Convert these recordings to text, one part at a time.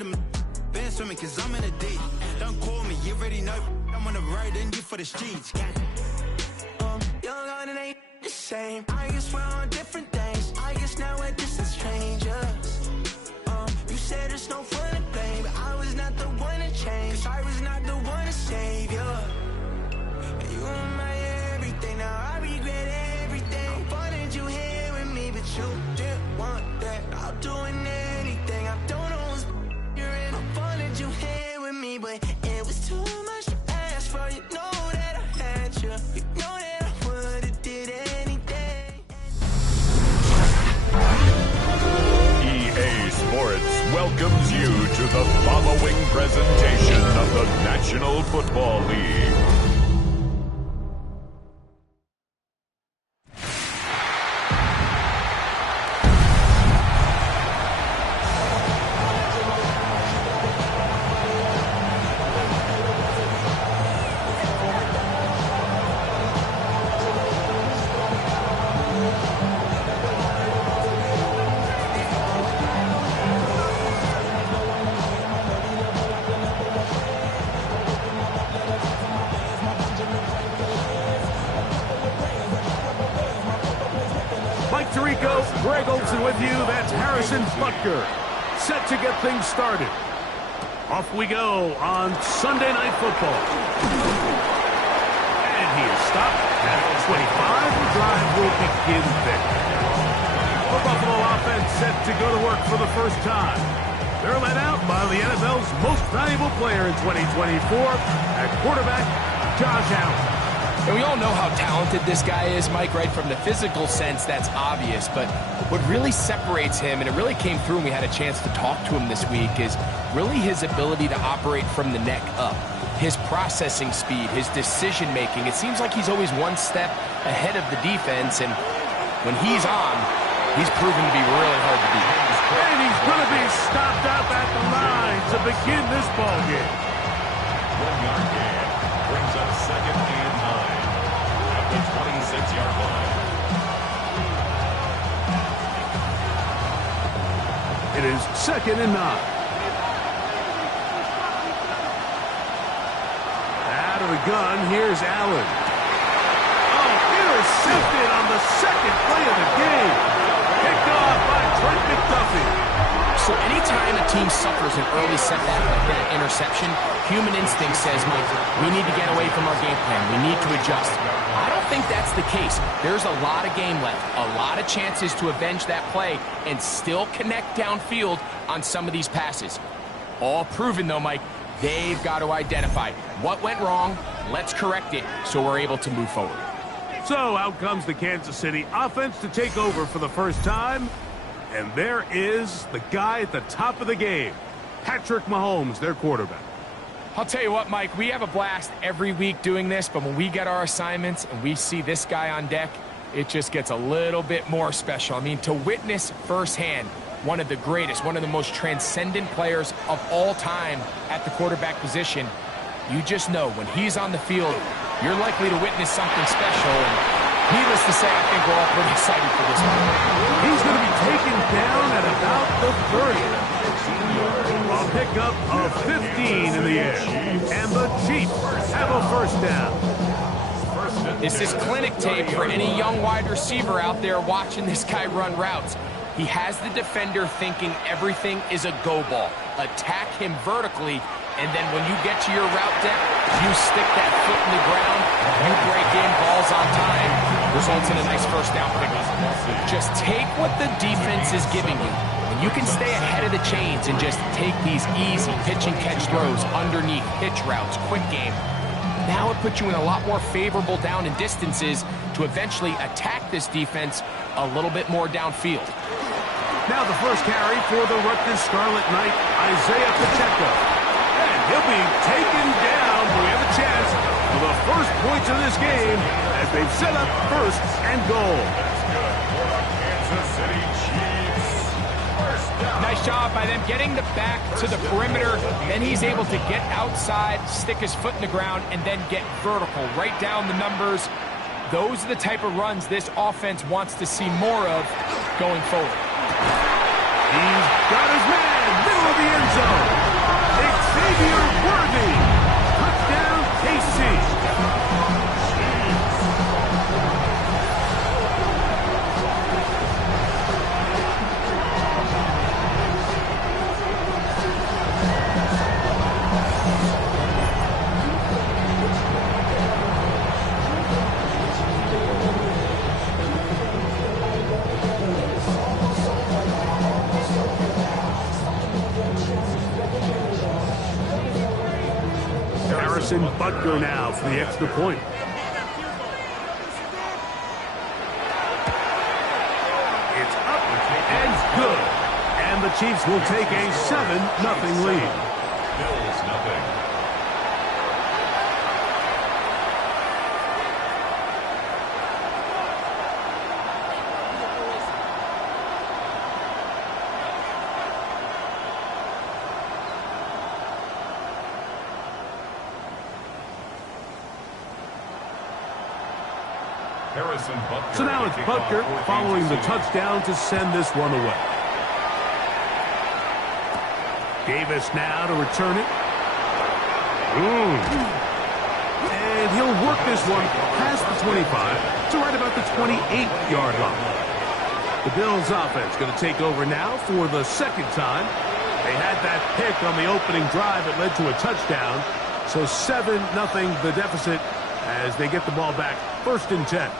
of them been swimming cause I'm in a deep. Don't call me, you already know I'm on the road and you for the streets. Young on and ain't the same. I guess we're on different things. I guess now we're distant strangers. You said there's no fun to blame, but I was not the one to change. Cause I was not the one to save you. And you were my everything, now I regret everything. I wanted you here with me, but you didn't want that. I'm doing anything, I don't know what's you're in. I wanted you here with me, but it was too much to ask for. You know that I had you. You know that I would've did anything. EA Sports welcomes you to the following presentation of the National Football League. Set to get things started. Off we go on Sunday Night Football. And he is stopped at 25. The drive will begin there. The Buffalo offense set to go to work for the first time. They're led out by the NFL's most valuable player in 2024 at quarterback, Josh Allen. And we all know how talented this guy is, Mike, right? From the physical sense, that's obvious. But what really separates him, and it really came through when we had a chance to talk to him this week, is really his ability to operate from the neck up. His processing speed, his decision-making. It seems like he's always one step ahead of the defense. And when he's on, he's proven to be really hard to beat. And he's going to be stopped up at the line to begin this ball game. 1 yard gain brings up 2nd and 9 at the 26-yard line. It is 2nd and 9. Out of the gun, here's Allen. Oh, intercepted on the second play of the game. Picked off by Trent McDuffie. So anytime a team suffers an early setback like that interception, human instinct says, Mike, we need to get away from our game plan. We need to adjust. I don't think that's the case. There's a lot of game left, a lot of chances to avenge that play and still connect downfield on some of these passes. All proven, though, Mike, they've got to identify what went wrong, let's correct it so we're able to move forward. So out comes the Kansas City offense to take over for the first time. And there is the guy at the top of the game, Patrick Mahomes, their quarterback. I'll tell you what, Mike, we have a blast every week doing this, but when we get our assignments and we see this guy on deck, it just gets a little bit more special. I mean, to witness firsthand one of the greatest, one of the most transcendent players of all time at the quarterback position, you just know when he's on the field, you're likely to witness something special. And needless to say, I think we're all pretty excited for this one. He's going to be taken down at about the 30. A pickup of 15 in the air. And the Chiefs have a first down. This is clinic tape for any young wide receiver out there watching this guy run routes. He has the defender thinking everything is a go ball. Attack him vertically, and then when you get to your route depth, you stick that foot in the ground, you break in, balls on time, results in a nice first down pickup. Just take what the defense is giving you, and you can stay ahead of the chains and just take these easy pitch and catch throws underneath, pitch routes, quick game. Now it puts you in a lot more favorable down and distances to eventually attack this defense a little bit more downfield. Now the first carry for the Rutgers Scarlet Knight, Isaiah Pacheco. And he'll be taken down. We have a chance for the first points of this game as they've set up 1st and goal. That's good for the Kansas City Chiefs. First down. Nice job by them getting the back to the perimeter. Then he's able to get outside, stick his foot in the ground, and then get vertical. Right down the numbers. Those are the type of runs this offense wants to see more of going forward. He's got his man, middle of the end zone. Harrison Butker now for the extra point. It's up and good. And the Chiefs will take a 7-0 lead. Bills nothing. So now it's Berger following the touchdown to send this one away. Davis now to return it. And he'll work this one past the 25 to right about the 28-yard line. The Bills offense going to take over now for the second time. They had that pick on the opening drive that led to a touchdown. So 7-0 the deficit as they get the ball back, 1st and 10.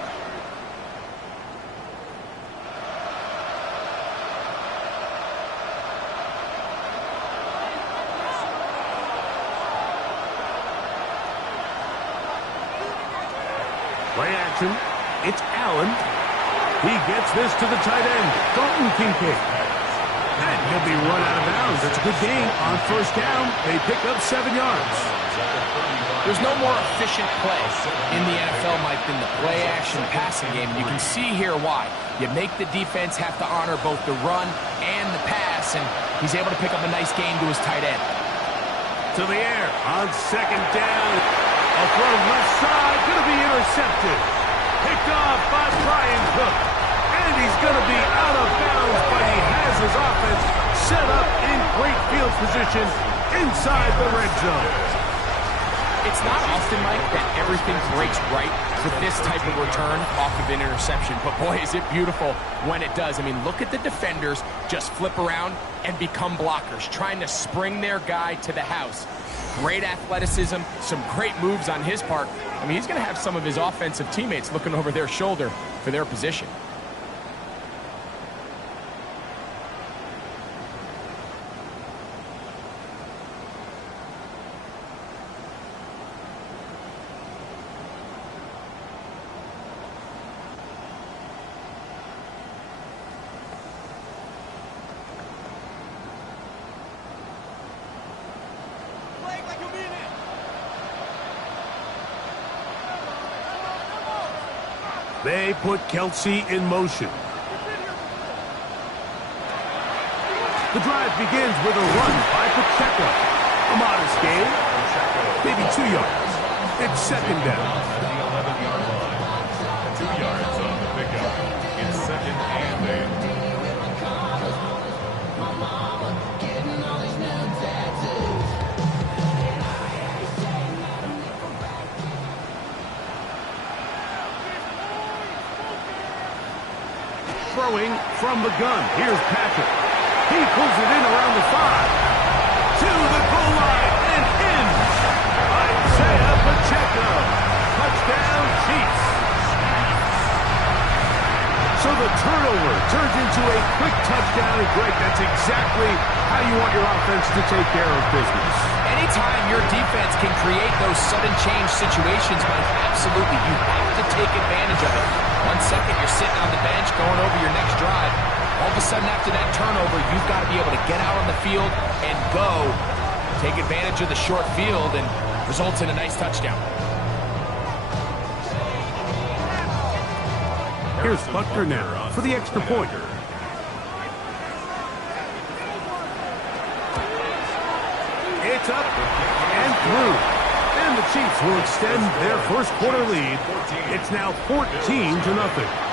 Play action. It's Allen. He gets this to the tight end, Dalton Kincaid. And he'll be run out of bounds. That's a good gain on 1st down. They pick up 7 yards. There's no more efficient play in the NFL, Mike, than the play-action passing game. And you can see here why. You make the defense have to honor both the run and the pass, and he's able to pick up a nice gain to his tight end. To the air on 2nd down. A throw left side, going to be intercepted. Picked off by Brian Cook. And he's going to be out of bounds, but he has his offense set up in great field position inside the red zone. It's not often, Mike, that everything breaks right with this type of return off of an interception. But boy, is it beautiful when it does. I mean, look at the defenders just flip around and become blockers, trying to spring their guy to the house. Great athleticism, some great moves on his part. I mean, he's going to have some of his offensive teammates looking over their shoulder for their position. They put Kelsey in motion. The drive begins with a run by Pacheco. A modest gain, maybe 2 yards. It's 2nd down. 11-yard line. 2 yards on the pickup. It's 2nd and 8. Throwing from the gun. Here's Patrick. He pulls it in around the 5. To the goal line and in. Isaiah Pacheco. Touchdown, Chiefs. So the turnover turns into a quick touchdown. And Greg, that's exactly how you want your offense to take care of business. Anytime your defense can create those sudden change situations, Mike, absolutely, you have to take advantage of it. 1 second, you're sitting on the bench going over your next drive. All of a sudden, after that turnover, you've got to be able to get out on the field and go. Take advantage of the short field and results in a nice touchdown. Here's Butker now for the extra point. It's up and through. And the Chiefs will extend their 1st quarter lead. It's now 14-0.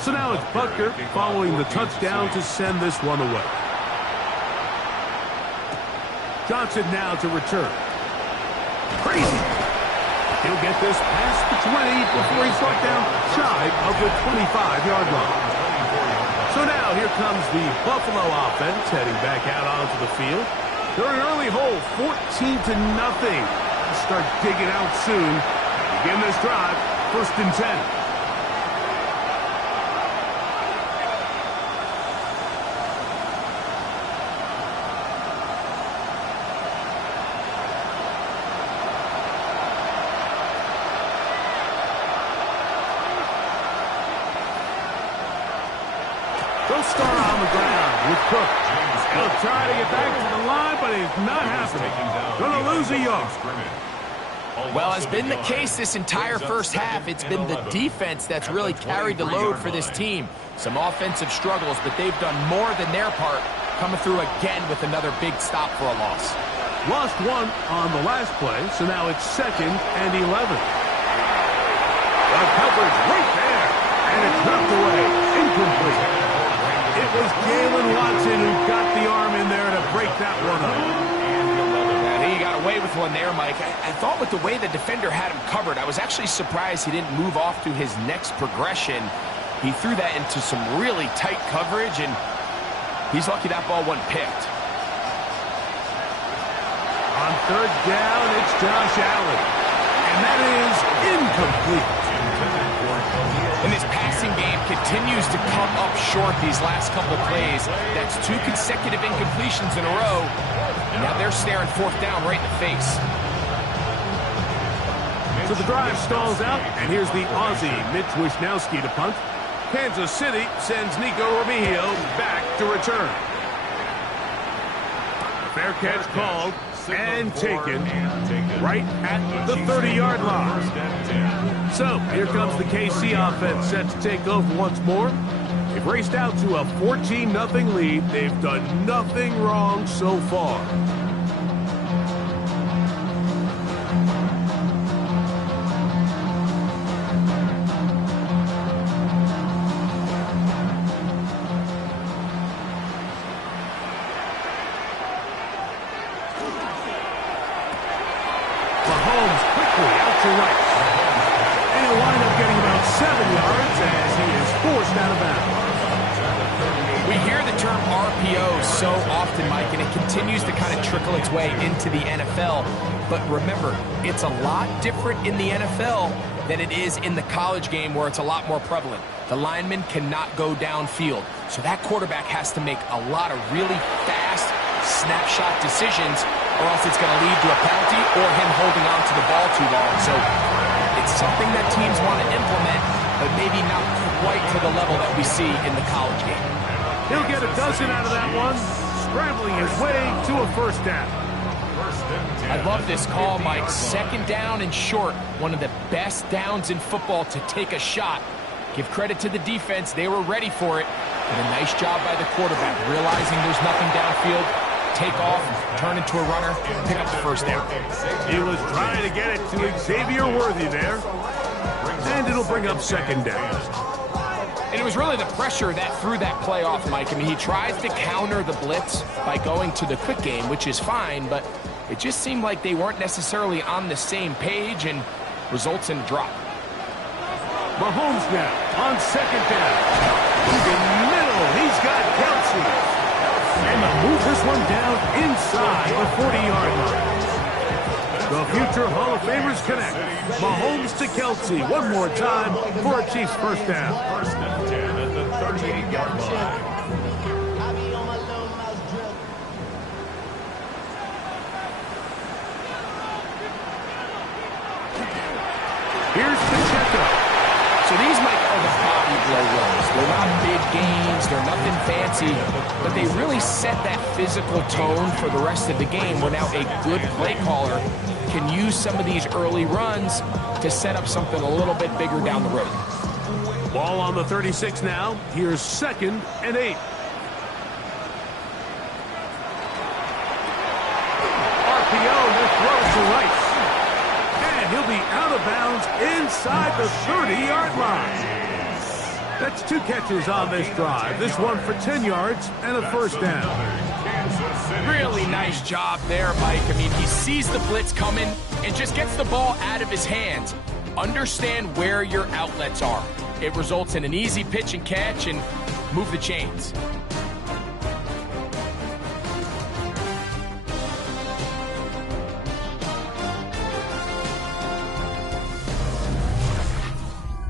So now it's Berger following the touchdown to send this one away. Johnson now to return. Crazy. He'll get this past the 20 before he's brought down shy of the 25-yard line. So now here comes the Buffalo offense heading back out onto the field. They're an early hole, 14-0. Let's start digging out soon. Begin this drive, 1st and 10. They'll start on the ground with Cook. He'll try to get back to the line, but it's not happening. Going to lose a yard. Well, has been the case this entire first half. It's been the defense that's really carried the load for this team. Some offensive struggles, but they've done more than their part, coming through again with another big stop for a loss. Lost one on the last play, so now it's 2nd and 11. The coverage right there, and it's knocked away, incomplete. It was Jalen Watson who got the arm in there to break that one up. I think he got away with one there, Mike. I thought with the way the defender had him covered, I was actually surprised he didn't move off to his next progression. He threw that into some really tight coverage, and he's lucky that ball wasn't picked. On 3rd down, it's Josh Allen. And that is incomplete. And this passing game continues to come up short these last couple plays. That's 2 consecutive incompletions in a row. And now they're staring 4th down right in the face. So the drive stalls out, and here's the Aussie, Mitch Wishnowski, to punt. Kansas City sends Nico Remigio back to return. Fair catch called and taken right at the 30-yard line. So here comes the KC offense set to take over once more. They've raced out to a 14-0 lead. They've done nothing wrong so far. Mahomes quickly out to right. And he'll wind up getting about 7 yards as he is forced out of bounds. We hear the term RPO so often, Mike, and it continues to kind of trickle its way into the NFL. But remember, it's a lot different in the NFL than it is in the college game where it's a lot more prevalent. The lineman cannot go downfield, so that quarterback has to make a lot of really fast snapshot decisions, or else it's going to lead to a penalty or him holding on to the ball too long. So it's something that teams want to implement, but maybe not quite to the level that we see in the college game. He'll get a dozen out of that one, scrambling his way to a 1st down. I love this call, Mike. 2nd down and short. One of the best downs in football to take a shot. Give credit to the defense. They were ready for it. And a nice job by the quarterback, realizing there's nothing downfield. Take off, turn into a runner, pick up the 1st down. He was trying to get it to Xavier Worthy there. And it'll bring up 2nd down. And it was really the pressure that threw that play off, Mike. I mean, he tries to counter the blitz by going to the quick game, which is fine, but it just seemed like they weren't necessarily on the same page and results in a drop. Mahomes now on 2nd down. Moving middle, he's got Kelsey. And they'll move this one down inside the 40-yard line. The future Hall of Famers connect. Mahomes to Kelsey one more time for a Chiefs 1st down. 1st and 10 at the 38-yard line. Here's Pacheco. So these, Mike, are the body blow runs. They're not big gains, they're nothing fancy, but they really set that physical tone for the rest of the game where now a good play caller can use some of these early runs to set up something a little bit bigger down the road. Ball on the 36 now. Here's 2nd and 8. RPO, this throw to right. And he'll be out of bounds inside the 30-yard line. That's 2 catches on this drive. This one for 10 yards and a 1st down. Really nice job there, Mike. I mean, he sees the blitz coming and just gets the ball out of his hands. Understand where your outlets are. It results in an easy pitch and catch and move the chains.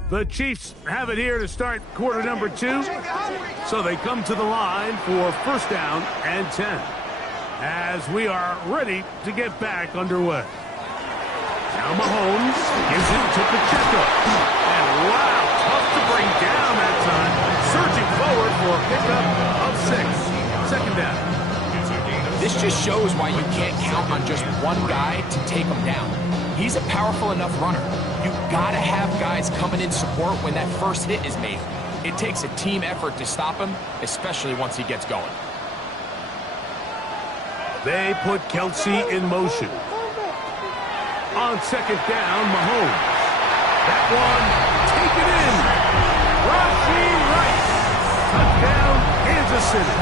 The Chiefs have it here to start quarter number 2. So they come to the line for first down and 10. As we are ready to get back underway. Now Mahomes gives it to Pacheco. And wow, tough to bring down that time. Surging forward for a pickup of 6. Second down. This just shows why you can't count on just one guy to take him down. He's a powerful enough runner. You've got to have guys coming in support when that first hit is made. It takes a team effort to stop him, especially once he gets going. They put Kelsey in motion. On second down, Mahomes. That one, taken in. Rashee Rice. Touchdown, Kansas City.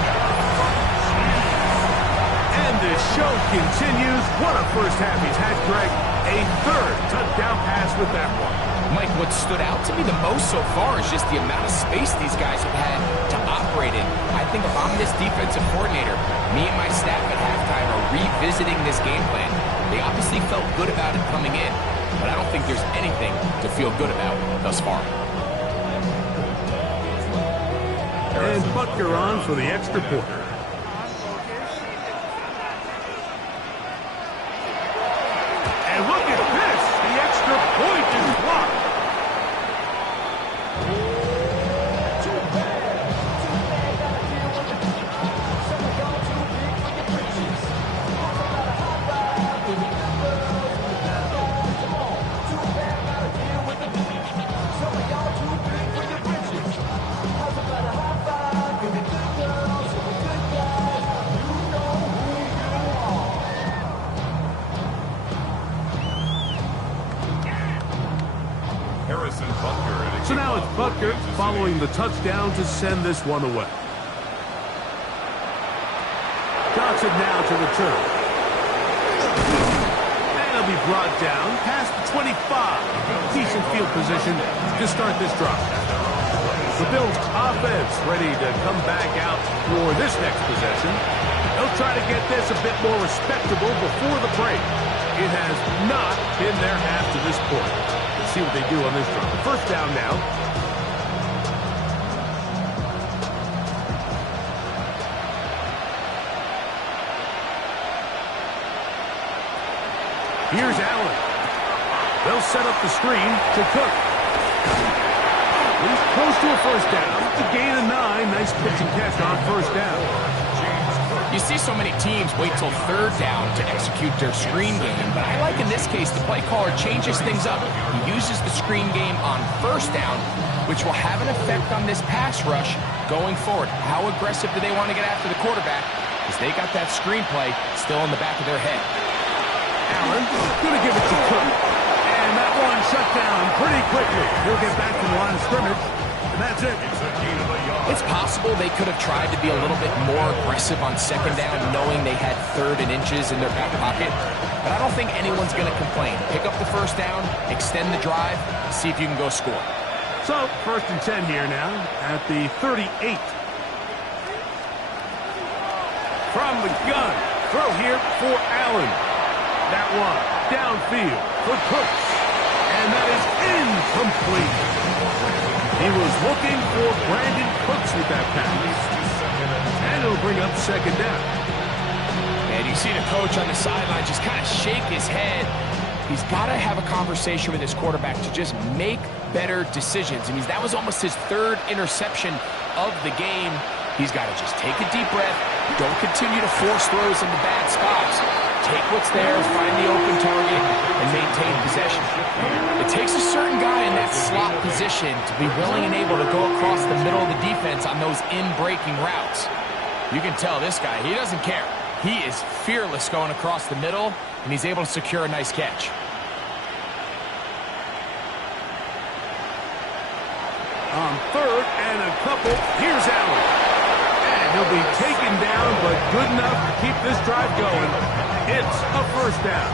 And the show continues. What a first half he's had, Greg. A third touchdown pass with that one. Mike, what stood out to me the most so far is just the amount of space these guys have had to operate in. I think if I'm this defensive coordinator, me and my staff at halftime are revisiting this game plan. They obviously felt good about it coming in, but I don't think there's anything to feel good about thus far. And Berger on for the extra point. And look at this. The extra point is blocked. So now it's Berger following the touchdown to send this one away. Johnson now to return. And he'll be brought down past the 25. Decent field position to start this drive. The Bills offense ready to come back out for this next possession. They'll try to get this a bit more respectable before the break. It has not been their half to this point. Let's see what they do on this drive. First down now. Here's Allen. They'll set up the screen to Cook. He's close to a first down. To gain a 9. Nice pitch and catch on first down. You see so many teams wait till third down to execute their screen game, but I like in this case the play caller changes things up. He uses the screen game on first down, which will have an effect on this pass rush going forward. How aggressive do they want to get after the quarterback? Because they got that screen play still in the back of their head. Allen going to give it to Cook. And that one shut down pretty quickly. He'll get back to the line of scrimmage. And that's it. It's possible they could have tried to be a little bit more aggressive on second down, knowing they had third and inches in their back pocket. But I don't think anyone's going to complain. Pick up the first down, extend the drive, see if you can go score. So, first and 10 here now at the 38. From the gun, throw here for Allen. That one downfield for Cooks. And that is incomplete. He was looking for Brandon Cooks with that pass. And it'll bring up second down. And you see the coach on the sideline just kind of shake his head. He's got to have a conversation with his quarterback to just make better decisions. I mean, that was almost his third interception of the game. He's got to just take a deep breath. Don't continue to force throws into bad spots. Take what's there, find the open target, and maintain possession. It takes a certain guy in that slot position to be willing and able to go across the middle of the defense on those in-breaking routes. You can tell this guy, he doesn't care. He is fearless going across the middle, and he's able to secure a nice catch. On third and a couple, here's Allen. And he'll be taken down, but good enough to keep this drive going. It's a first down.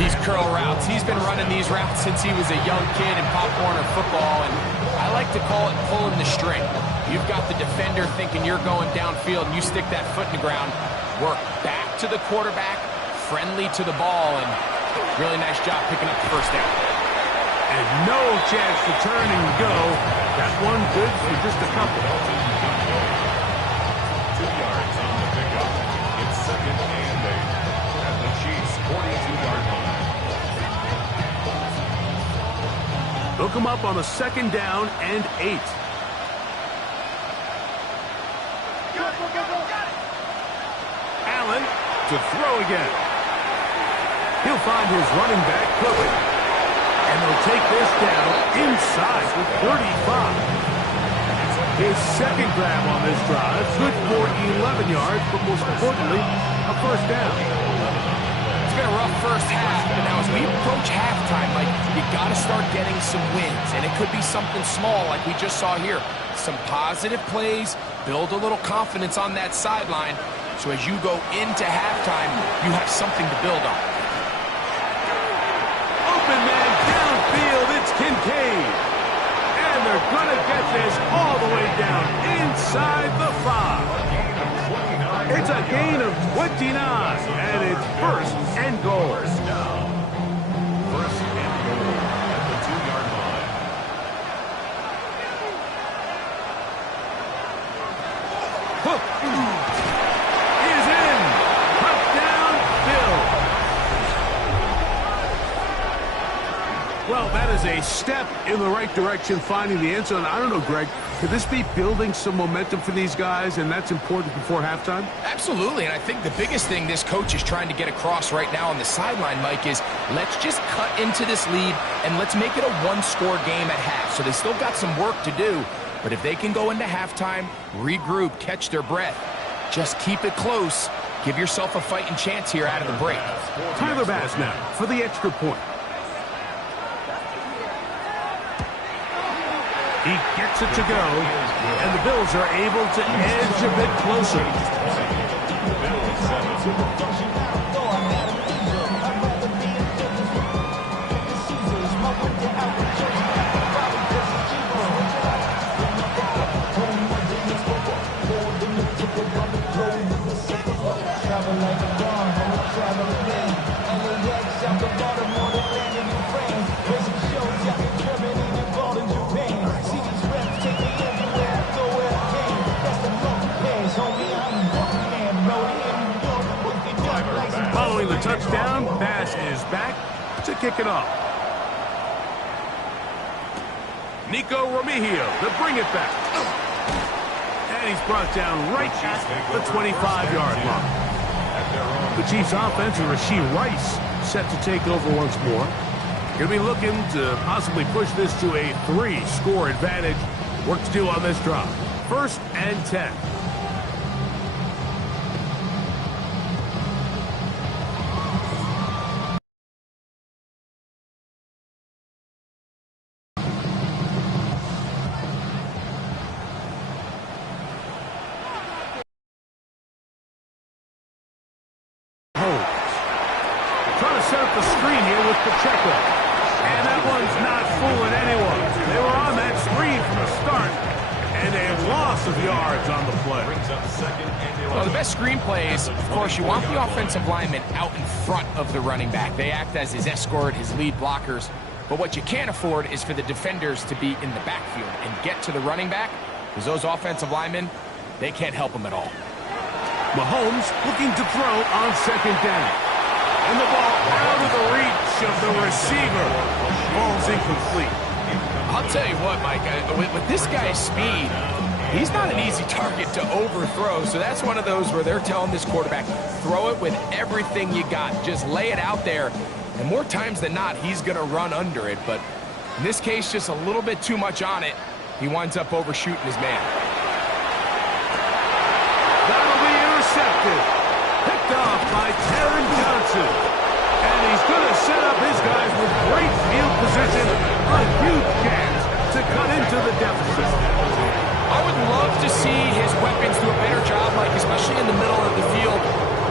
These curl routes. He's been running these routes since he was a young kid in Pop Warner football, and I like to call it pulling the string. You've got the defender thinking you're going downfield, and you stick that foot in the ground, work back to the quarterback, friendly to the ball, and really nice job picking up the first down. And no chance to turn and go. That one good for just a couple. 2 yards on the pickup. It's 2nd and 8 at the Chiefs' 42-yard line. Hook him up on a 2nd down and 8. Allen to throw again. He'll find his running back, Cook. And they'll take this down inside the 35. His 2nd grab on this drive, good for 11 yards, but most importantly, a first down. It's been a rough first half, but now as we approach halftime, Mike, you got to start getting some wins, and it could be something small like we just saw here. Some positive plays, build a little confidence on that sideline, so as you go into halftime, you have something to build on. Open man downfield, it's Kincaid. And they're going to get this all the way down inside the 5. It's a gain of 29, and it's 1st and goal. First down. 1st and goal at the 2-yard line. Hook is in. Touchdown, Bill. Well, that is a step in the right direction, finding the end zone. I don't know, Greg. Could this be building some momentum for these guys, and that's important before halftime? Absolutely, and I think the biggest thing this coach is trying to get across right now on the sideline, Mike, is let's just cut into this lead and let's make it a one-score game at half. So they still got some work to do, but if they can go into halftime, regroup, catch their breath, just keep it close, give yourself a fighting chance here out of the break. Tyler Bass now for the extra point. He gets it to go, and the Bills are able to edge a bit closer. Following the touchdown, Bass is back to kick it off. Nico Remigio to bring it back. And he's brought down right at the 25-yard line. The Chiefs' offense and Rashee Rice set to take over once more. Going to be looking to possibly push this to a 3-score advantage. Work to do on this drive. 1st and 10. Trying to set up the screen here with Pacheco. And that one's not fooling anyone. They were on that screen from the start. And a loss of yards on the play. Well, the best screen plays, of course, you want the offensive lineman out in front of the running back. They act as his escort, his lead blockers. But what you can't afford is for the defenders to be in the backfield and get to the running back, because those offensive linemen, they can't help them at all. Mahomes looking to throw on 2nd down. And the ball out of the reach of the receiver. Ball's incomplete. I'll tell you what, Mike, with this guy's speed, he's not an easy target to overthrow. So that's one of those where they're telling this quarterback, throw it with everything you got. Just lay it out there. And more times than not, he's going to run under it. But in this case, just a little bit too much on it. He winds up overshooting his man. That'll be intercepted. Picked off by Taron Johnson. And he's going to set up his guys with great field position. A huge chance to cut into the deficit. I would love to see his weapons do a better job, Mike, especially in the middle of the field,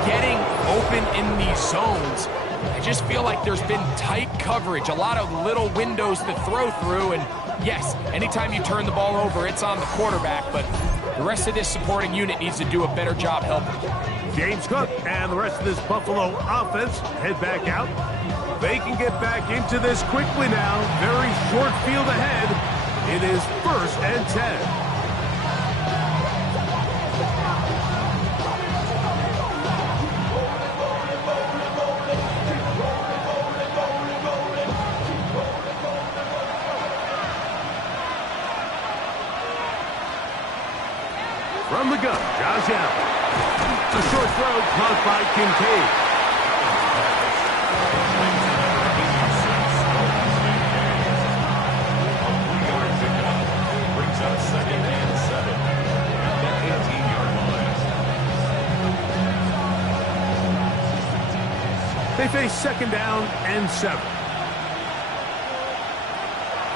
getting open in these zones. I just feel like there's been tight coverage, a lot of little windows to throw through, and yes, anytime you turn the ball over, it's on the quarterback, but the rest of this supporting unit needs to do a better job helping. James Cook and the rest of this Buffalo offense head back out. They can get back into this quickly now. Very short field ahead. It is 1st and 10. From the gun, Josh Allen. A short throw caught by Kincaid. Brings up 2nd and 7 at the 18-yard line. They face 2nd down and 7.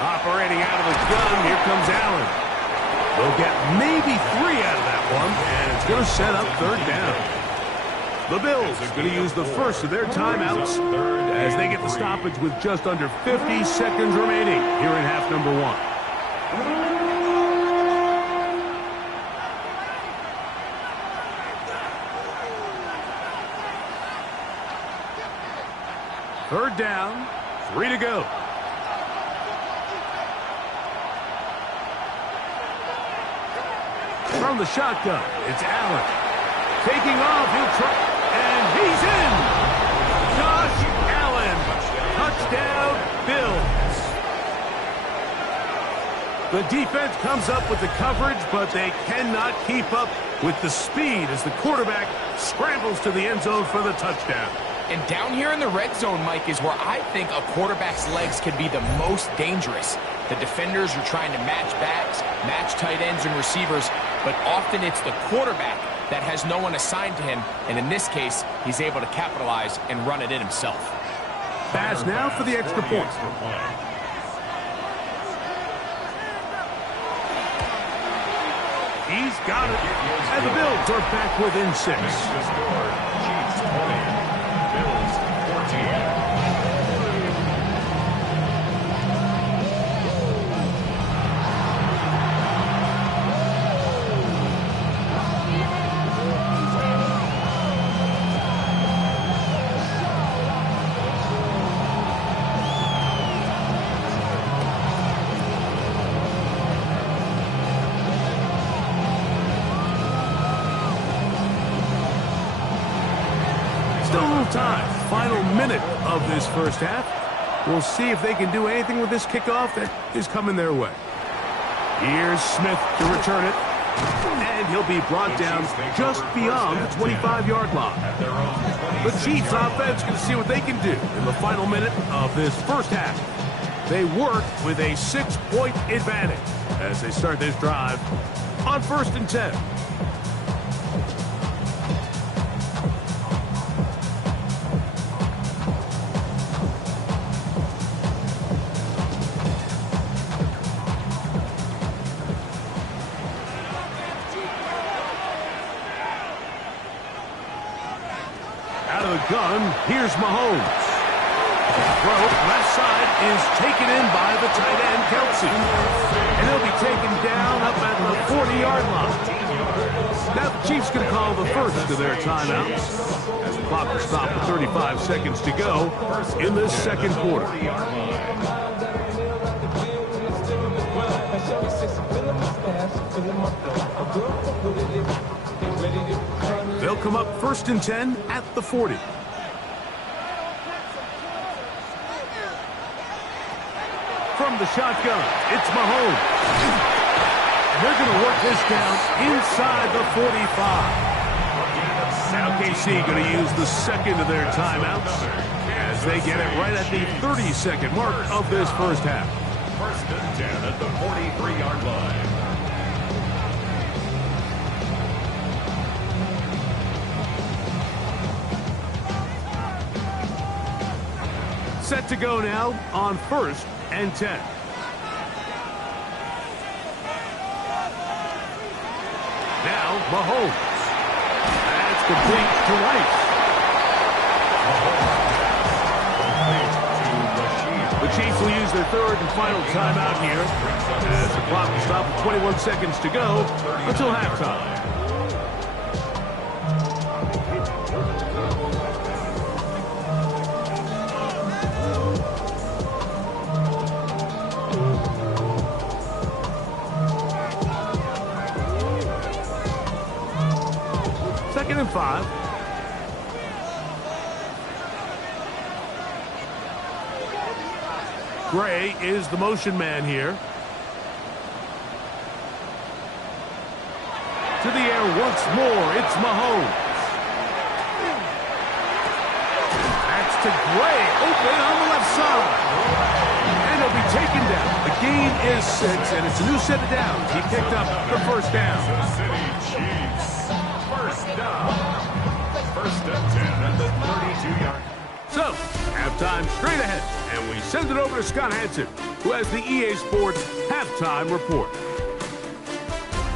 Operating out of the gun, here comes Allen. They'll get maybe 3 out of that one, and it's going to set up 3rd down. The Bills are going to use the first of their timeouts as they get the stoppage with just under 50 seconds remaining here in half number 1. Third down, 3 to go. From the shotgun, it's Allen. Taking off, he'll try, and he's in! Josh Allen, touchdown, Bills. The defense comes up with the coverage, but they cannot keep up with the speed as the quarterback scrambles to the end zone for the touchdown. And down here in the red zone, Mike, is where I think a quarterback's legs can be the most dangerous. The defenders are trying to match backs, match tight ends and receivers, but often it's the quarterback that has no one assigned to him, and in this case, he's able to capitalize and run it in himself. Pass now for the extra point. He's got it, and the Bills are back within 6. Chiefs 20, Bills 14. Time. Final minute of this first half. We'll see if they can do anything with this kickoff that is coming their way. Here's Smith to return it. And he'll be brought down just beyond the 25-yard line. The Chiefs offense going to see what they can do in the final minute of this first half. They work with a 6-point advantage as they start this drive on 1st and 10. Gun, here's Mahomes. Throw, left side is taken in by the tight end, Kelsey. And he'll be taken down up at the 40-yard line. Now the Chiefs can call the first of their timeouts as the clock will stop with 35 seconds to go in this second quarter. They'll come up 1st and 10 at the 40. From the shotgun, it's Mahomes. And they're going to work this down inside the 45. Now KC going to use the second of their timeouts as they get it right at the 30-second mark of this first half. 1st and 10 at the 43-yard line. Set to go now on 1st and 10. Now Mahomes. That's complete to Rice. The Chiefs will use their third and final timeout here as the clock will stop with 21 seconds to go until halftime. Second and 5. Gray is the motion man here. To the air once more. It's Mahomes. That's to Gray. Open on the left side. And he'll be taken down. The gain is 6, and it's a new set of downs. He picked up the first down. City Chiefs. First down. First and 10 at the 32-yard. So, halftime straight ahead, and we send it over to Scott Hansen, who has the EA Sports Halftime Report.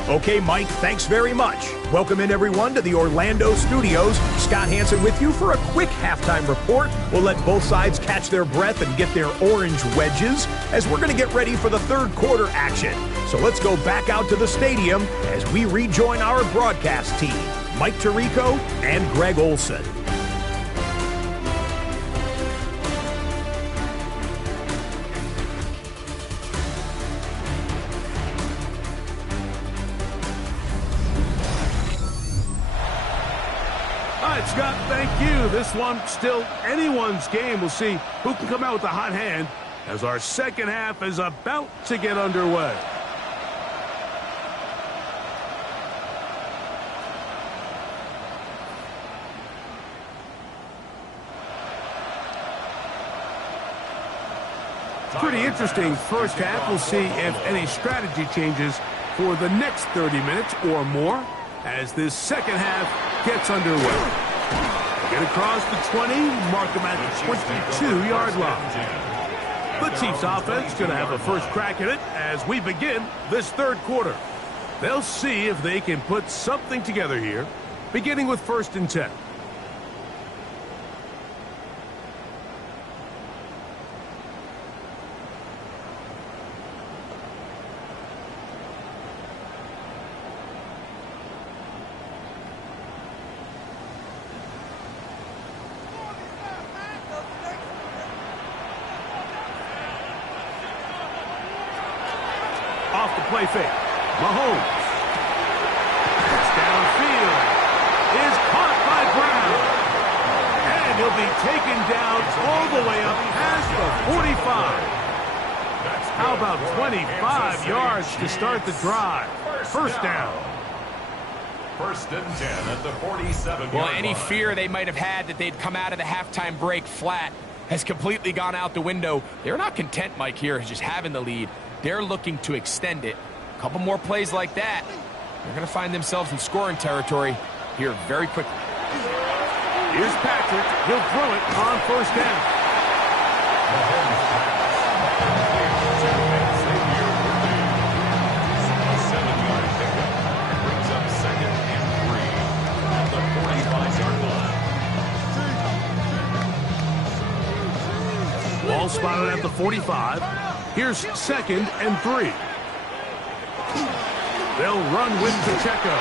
Okay, Mike, thanks very much. Welcome in, everyone, to the Orlando studios. Scott Hansen with you for a quick halftime report. We'll let both sides catch their breath and get their orange wedges as we're going to get ready for the third quarter action. So let's go back out to the stadium as we rejoin our broadcast team, Mike Tirico and Greg Olson. Scott, thank you. This one still anyone's game. We'll see who can come out with a hot hand as our second half is about to get underway. Pretty interesting first half. We'll see if any strategy changes for the next 30 minutes or more as this second half gets underway. Get across the 20, mark them at the 22-yard line. The Chiefs offense going to have a first crack at it as we begin this third quarter. They'll see if they can put something together here, beginning with first and 10. Off the play fake. Mahomes. It's downfield. Is caught by Brown. And he'll be taken down all the way up past the 45. How about 25 yards to start the drive? First down. First and 10 at the 47. Well, any fear they might have had that they'd come out of the halftime break flat has completely gone out the window. They're not content, Mike, here, just having the lead. They're looking to extend it. A couple more plays like that, they're going to find themselves in scoring territory here very quickly. Here's Patrick. He'll throw it on first down. Brings up second and 3 at the 45-yard line. Ball spotted at the 45. Here's second and 3. They'll run with Pacheco.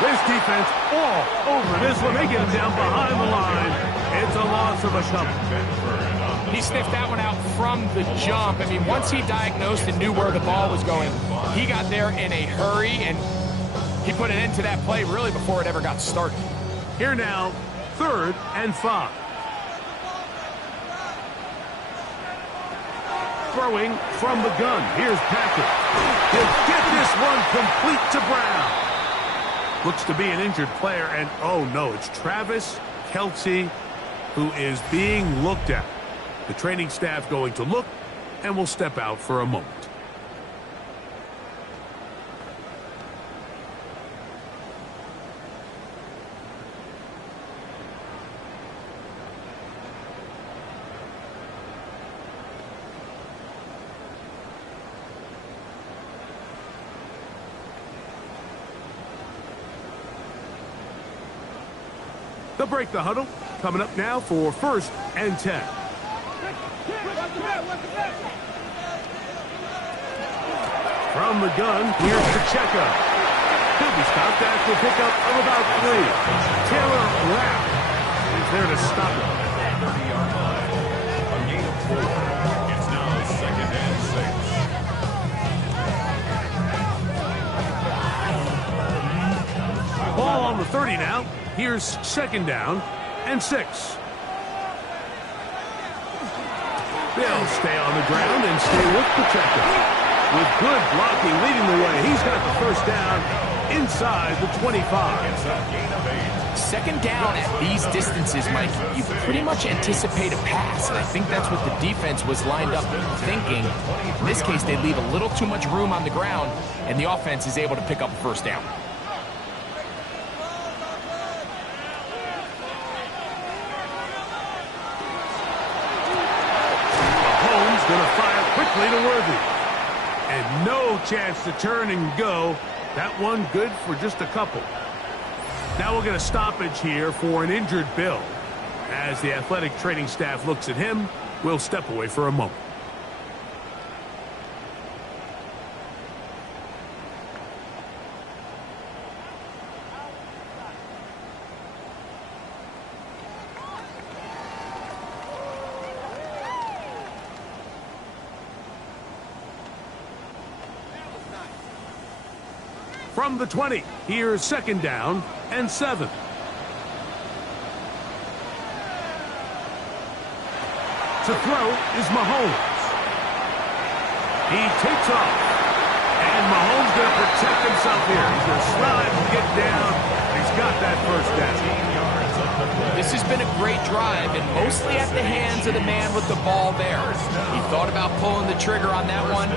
This defense all over this one. They get him down behind the line. It's a loss of a couple. He sniffed that one out from the jump. I mean, once he diagnosed and knew where the ball was going, he got there in a hurry, and he put an end to that play really before it ever got started. Here now, third and 5. Throwing from the gun. Here's Patrick. He'll get this one complete to Brown. Looks to be an injured player, and oh no, it's Travis Kelce who is being looked at. The training staff going to look and will step out for a moment. They'll break the huddle. Coming up now for first and 10. From the gun, here's Pacheco. He'll be stopped after a pickup of about 3. Taylor Rapp is there to stop him. 30-yard line. A gain of 4. It's now 2nd and 6. Ball on the 30 now. Here's 2nd down and 6. They'll stay on the ground and stay with Pacheco. With good blocking leading the way, he's got the 1st down inside the 25. It's a gain of 8. 2nd down at these distances, Mike, you pretty much anticipate a pass, and I think that's what the defense was lined up thinking. In this case, they leave a little too much room on the ground, and the offense is able to pick up a 1st down. Mahomes going to fire quickly to Worthy. And no chance to turn and go. That one good for just a couple. Now we'll get a stoppage here for an injured Bill. As the athletic training staff looks at him, we'll step away for a moment. From the 20, here's 2nd down and 7. To throw is Mahomes. He takes off. And Mahomes going to protect himself here. He's going to slide and get down. He's got that 1st down. This has been a great drive, and mostly at the hands of the man with the ball there. He thought about pulling the trigger on that one,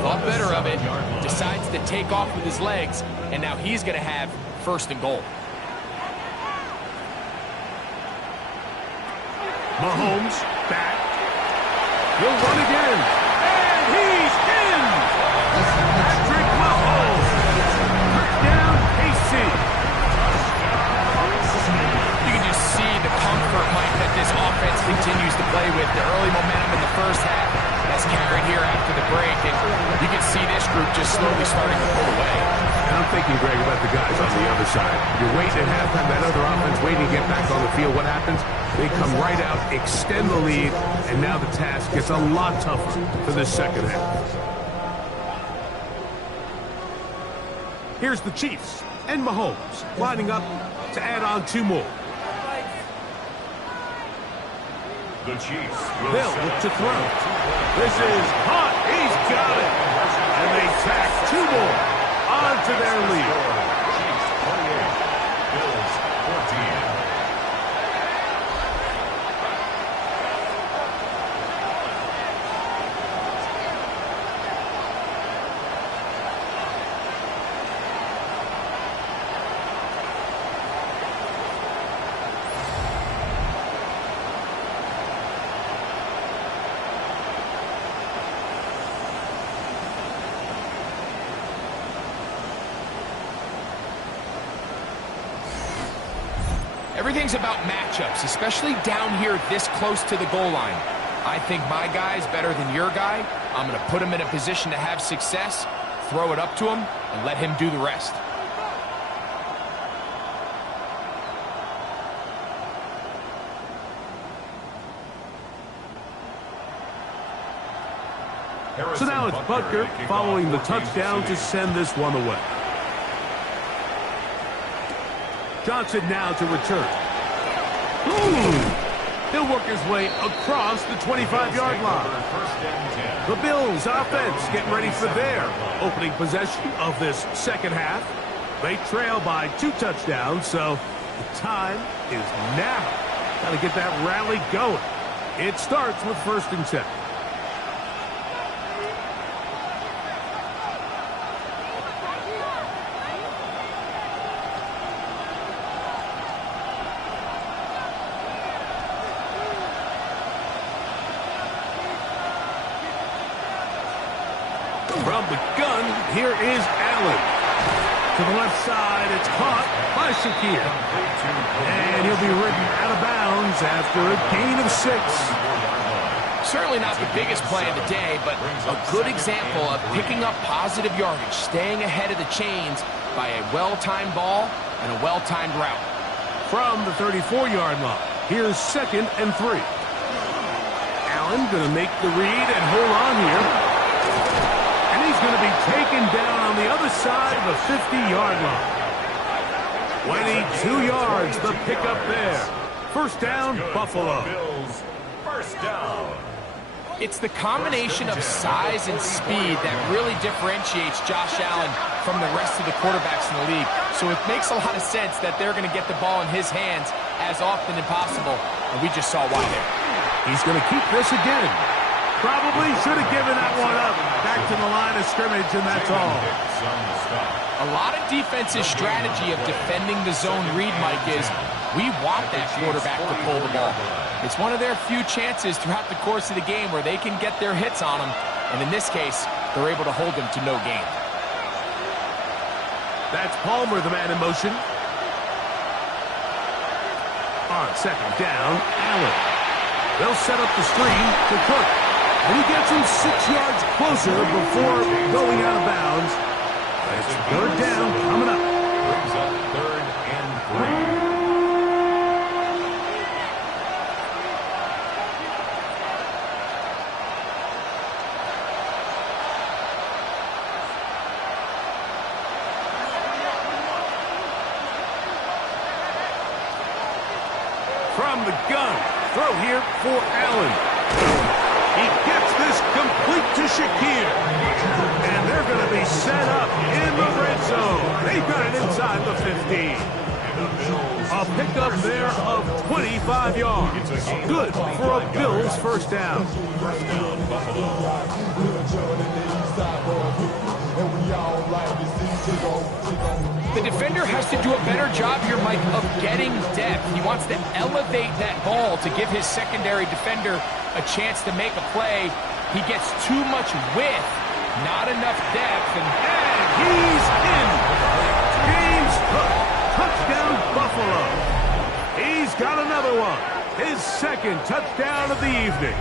thought better of it, decides to take off with his legs, and now he's going to have 1st and goal. Mahomes back. He'll run again. And he's in! Patrick Mahomes. Touchdown, KC. You can just see the comfort, Mike, that this offense continues to play with. The early momentum in the 1st half has carried here after the break, and you can see this group just slowly starting to pull away. And I'm thinking, Greg, about the guys on the other side. You're waiting at halftime, that other offense waiting to get back on the field. What happens? They come right out, extend the lead, and now the task gets a lot tougher for this 2nd half. Here's the Chiefs and Mahomes lining up to add on 2 more. The Chiefs They'll look to throw. This is hot. He's got it. And they tack 2 more onto their lead. Chiefs 28, Bills 14. Everything's about matchups, especially down here this close to the goal line. I think my guy's better than your guy. I'm going to put him in a position to have success, throw it up to him, and let him do the rest. So now it's Berger following the touchdown to send this one away. Johnson now to return. He'll work his way across the 25-yard line. The Bills offense getting ready for their opening possession of this 2nd half. They trail by 2 touchdowns, so the time is now. Got to get that rally going. It starts with 1st and 10. From the gun, here is Allen. To the left side, it's caught by Shakir. And he'll be ridden out of bounds after a gain of 6. Certainly not the biggest play of the day, but a good example of picking up positive yardage, staying ahead of the chains by a well-timed ball and a well-timed route. From the 34-yard line, here's 2nd and 3. Allen going to make the read and hold on here. And he's going to be taken down on the other side of the 50-yard line. 22 yards, the pickup there. First down, Buffalo. First down. It's the combination of size and speed that really differentiates Josh Allen from the rest of the quarterbacks in the league. So it makes a lot of sense that they're going to get the ball in his hands as often as possible, and we just saw why there. He's going to keep this again. Probably should have given that one up. Back to the line of scrimmage, and that's all. A lot of defense's strategy of defending the zone read, Mike, is we want that quarterback to pull the ball. It's one of their few chances throughout the course of the game where they can get their hits on them, and in this case, they're able to hold them to no gain. That's Palmer, the man in motion. On 2nd down, Allen. They'll set up the screen to Cook. And he gets him 6 yards closer before going out of bounds. It's 3rd down coming up. Brings up 3rd and 3. From the gun, throw here for Allen. He gets this complete to Shakir. And they're going to be set up in the red zone. They've got it inside the 15. A pickup there of 25 yards. Good for a Bills first down. The defender has to do a better job here, Mike, of getting depth. He wants to elevate that ball to give his secondary defender a chance to make a play. He gets too much width, not enough depth, and he's in. James Cook, touchdown Buffalo. He's got another one. His 2nd touchdown of the evening.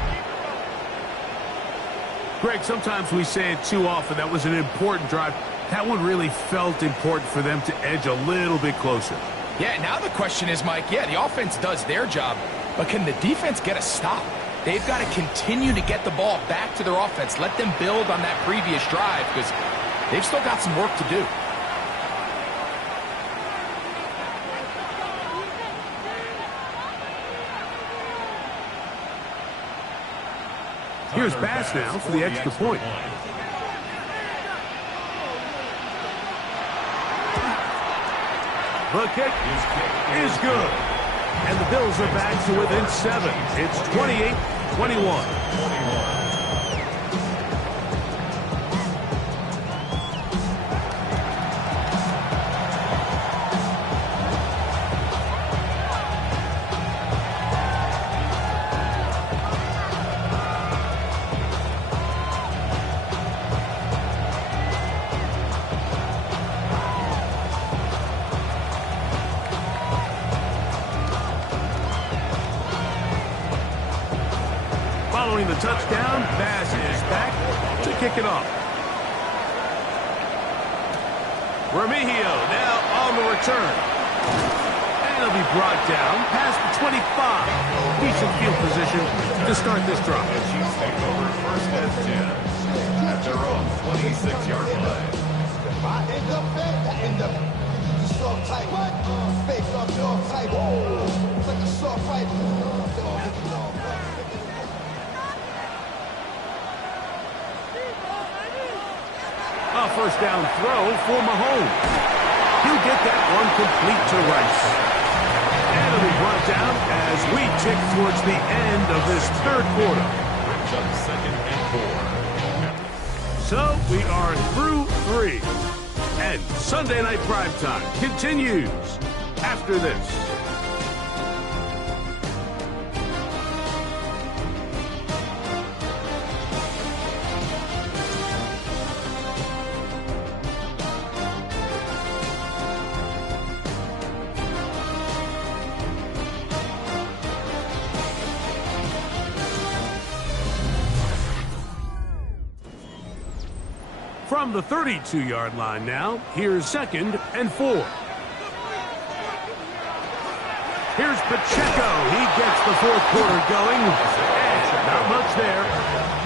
Greg, sometimes we say it too often. That was an important drive. That one really felt important for them to edge a little bit closer. Yeah, now the question is, Mike, yeah, the offense does their job, but can the defense get a stop? They've got to continue to get the ball back to their offense. Let them build on that previous drive because they've still got some work to do. Here's Bass now for the extra point. The kick is good. And the Bills are back to within 7. It's 28-21. Following the touchdown, Bass is back to kick it off. Remigio now on the return. And he'll be brought down past the 25. Decent field position to start this drive. The Chiefs take over 1st and 10 at their own 26-yard line. A first down throw for Mahomes. He'll get that one complete to Rice. And it'll be brought down as we tick towards the end of this 3rd quarter. Brings up 2nd and 4. So we are through 3. And Sunday Night Primetime continues after this. From the 32-yard line now, here's 2nd and 4. Here's Pacheco. He gets the 4th quarter going. And not much there.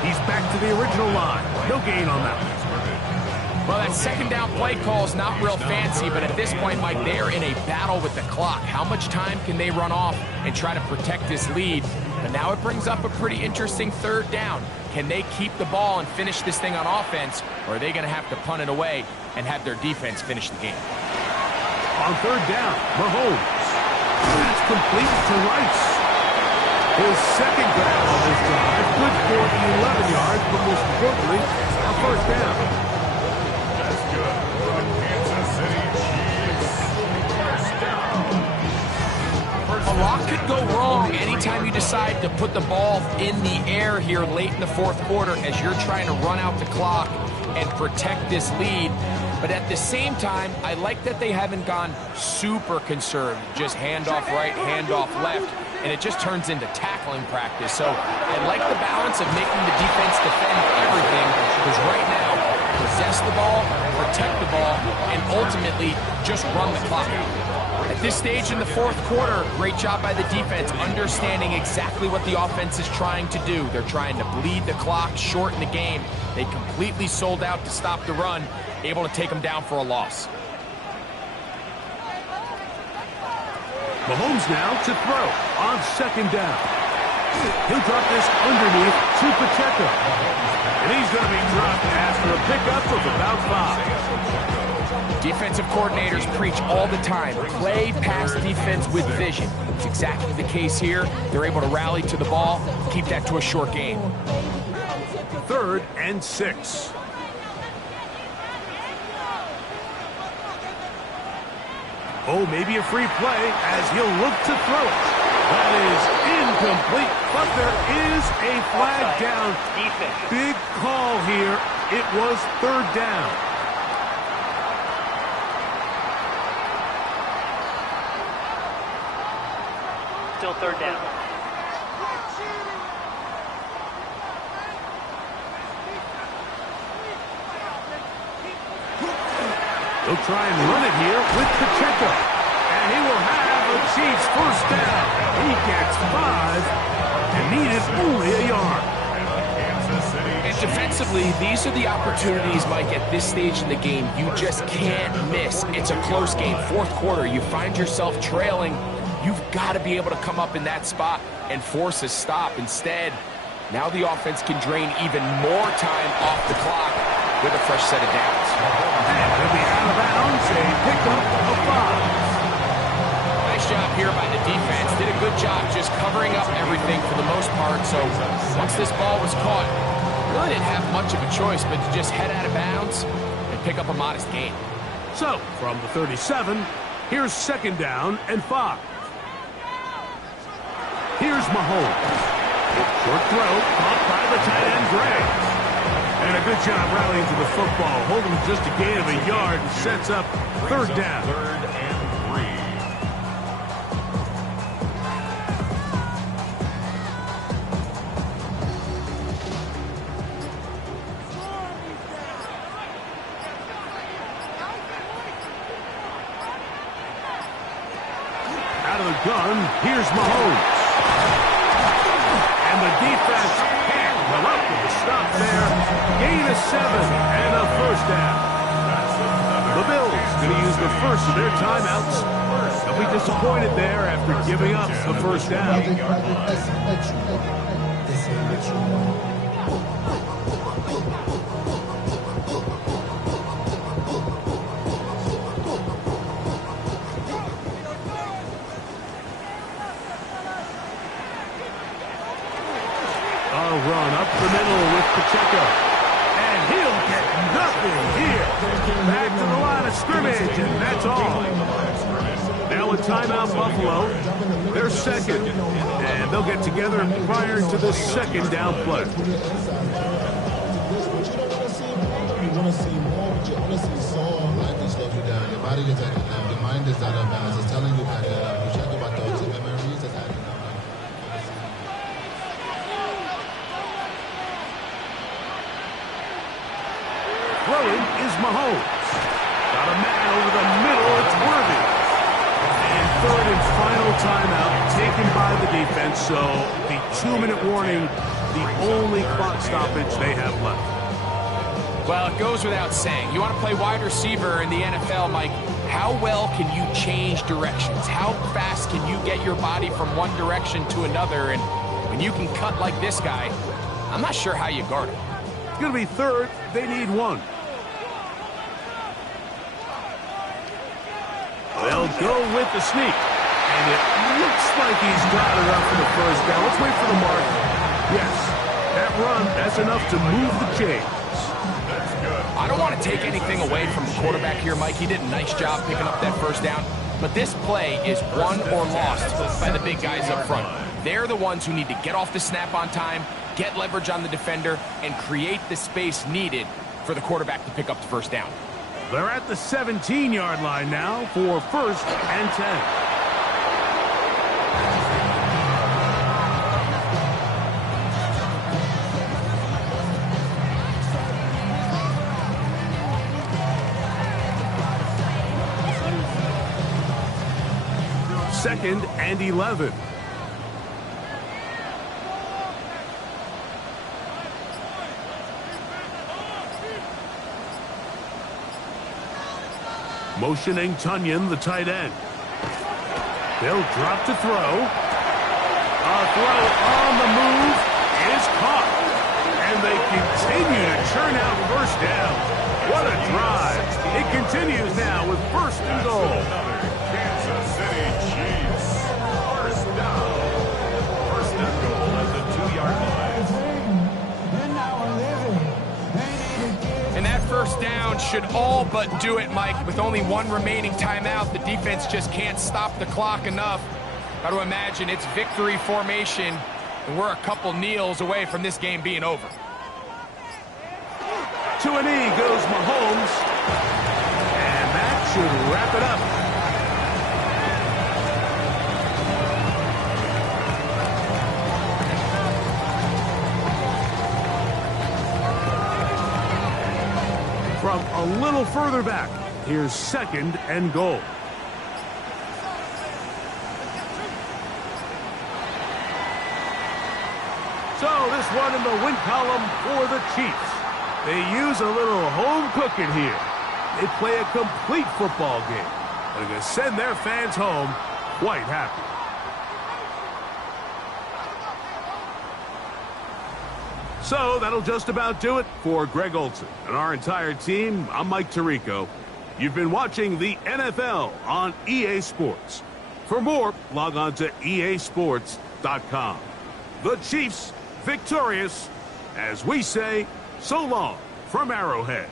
He's back to the original line. No gain on that one. Well, that 2nd down play call is not real fancy, but at this point, Mike, they are in a battle with the clock. How much time can they run off and try to protect this lead? But now it brings up a pretty interesting 3rd down. Can they keep the ball and finish this thing on offense, or are they going to have to punt it away and have their defense finish the game? On 3rd down, Mahomes. That's complete to Rice. His 2nd grab on this drive, good for 11 yards, but most importantly, a 1st down. That's good for the Kansas City Chiefs. First down. A lot could go wrong anytime you decide to put the ball in the air here late in the 4th quarter as you're trying to run out the clock and protect this lead. But at the same time, I like that they haven't gone super conservative, just handoff right, handoff left, and it just turns into tackling practice. So I like the balance of making the defense defend everything, because right now, possess the ball, protect the ball, and ultimately just run the clock out. At this stage in the 4th quarter, great job by the defense, understanding exactly what the offense is trying to do. They're trying to bleed the clock, shorten the game. They completely sold out to stop the run, able to take them down for a loss. Mahomes now to throw on 2nd down. He'll drop this underneath to Pacheco. And he's going to be dropped after a pickup of about 5. Defensive coordinators preach all the time, play pass defense with vision. It's exactly the case here. They're able to rally to the ball, keep that to a short game. 3rd and 6. Oh, maybe a free play as he'll look to throw it. That is incomplete, but there is a flag down. Big call here. It was 3rd down. Still 3rd down. They'll try and run it here with Pacheco. And he will have a Chiefs 1st down. He gets 5 and needed only a yard. And defensively, these are the opportunities, Mike, at this stage in the game you just can't miss. It's a close game. 4th quarter, you find yourself trailing. You've got to be able to come up in that spot and force a stop. Instead, now the offense can drain even more time off the clock with a fresh set of downs. And he'll be out of bounds, a pickup of 5. Nice job here by the defense. Did a good job just covering up everything for the most part. So once this ball was caught, really didn't have much of a choice but to just head out of bounds and pick up a modest gain. So from the 37, here's 2nd down and 5. Here's Mahomes. Short throw, caught by the tight end, Gray. And a good job rallying to the football, holding just a gain of a yard and sets up 3rd down. 3rd and 3. Out of the gun, here's Mahomes. And the defense can't come up with a stop there. Gain of 7 and a 1st down. The Bills going to use the first of their timeouts. They'll be disappointed there after giving up the 1st down. Run up the middle with Pacheco. And he'll get nothing here. Back to the line of scrimmage, and that's all. Now a timeout, Buffalo. They're 2nd, and they'll get together prior to the 2nd down play. You want to see more, but you honestly saw like they slowed you down. Your body is acting up. Your mind is out of bounds. It's telling you that you check about those memories that's acting up. Throw Throwing is Mahomes. Got a man over the middle. It's Worthy. And third and final timeout taken by the defense. So the 2-minute warning, the only clock stoppage they have left. Well, it goes without saying. You want to play wide receiver in the NFL, Mike, how well can you change directions? How fast can you get your body from one direction to another? And when you can cut like this guy, I'm not sure how you guard him. It's going to be third. They need one. They'll go with the sneak. And it looks like he's got it up for the first down. Let's wait for the mark. Yes, that run, that's enough to move the chains. I don't want to take anything away from the quarterback here, Mike. He did a nice job picking up that first down. But this play is won or lost by the big guys up front. They're the ones who need to get off the snap on time, get leverage on the defender, and create the space needed for the quarterback to pick up the first down. They're at the 17-yard line now for 1st and 10. Second and 11. Motioning Tunyon, the tight end. They'll drop to throw. A throw on the move is caught. And they continue to churn out first down. What a drive. It continues now with 1st and goal. Kansas City Chiefs. First down. 1st and goal at the 2-yard line. And that first down should all but do it, Mike. With only one remaining timeout, the defense just can't stop the clock enough. Got to imagine it's victory formation, and we're a couple kneels away from this game being over. To a knee goes Mahomes. And that should wrap it up. From a little further back, here's 2nd and goal. So this one in the win column for the Chiefs. They use a little home cooking here. They play a complete football game. They're going to send their fans home quite happy. So that'll just about do it for Greg Olson and our entire team. I'm Mike Tirico. You've been watching the NFL on EA Sports. For more, log on to easports.com. The Chiefs victorious, as we say, so long from Arrowhead.